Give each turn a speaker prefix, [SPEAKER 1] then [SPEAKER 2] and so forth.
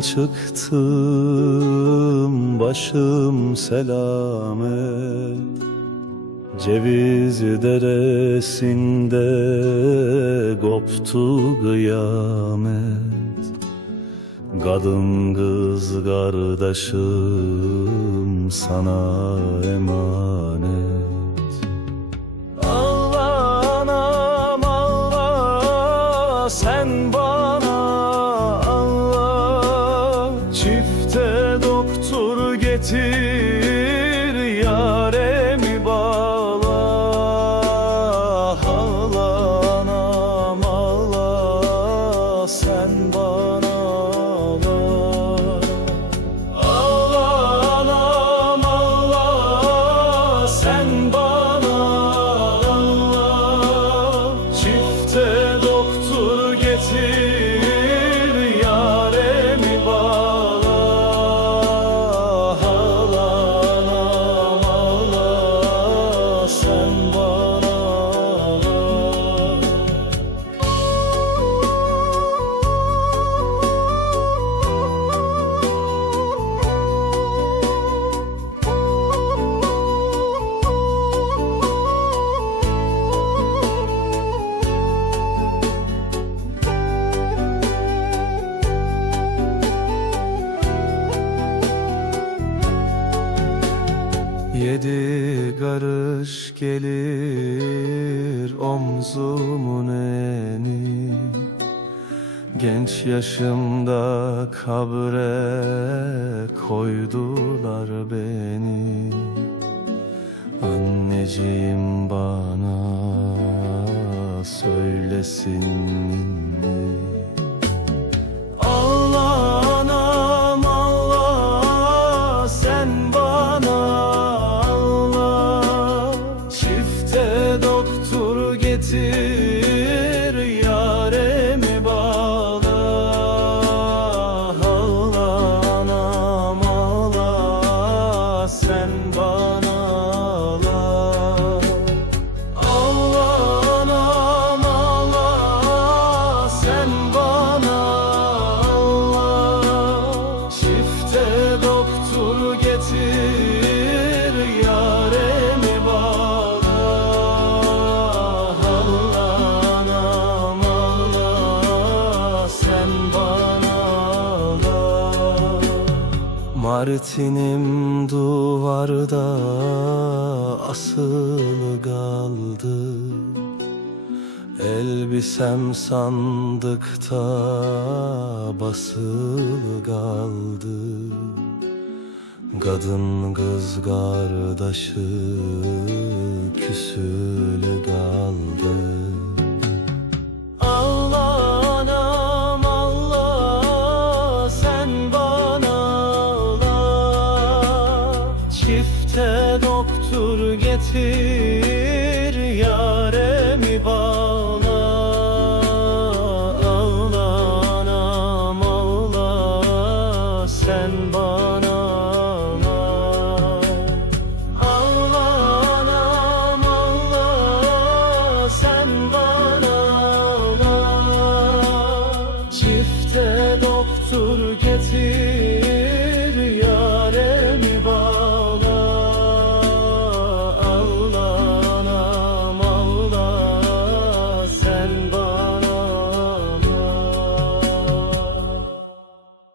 [SPEAKER 1] çıktım başım selamet. Ceviz deresinde koptu kıyamet. Kadın kız kardeşim sana emanet. yoktur getir. karış gelir omzumun eni Genç yaşımda kabre koydular beni Anneciğim bana söylesin mi? Martinim duvarda asılı kaldı. Elbisem sandıkta basılı kaldı. Kadın kız kardeşim doktur getir Yaremi bağla. Ağla anam ağla Sen bana ağla. Ağla anam ağla Sen bana ağla. Çifte doktur getir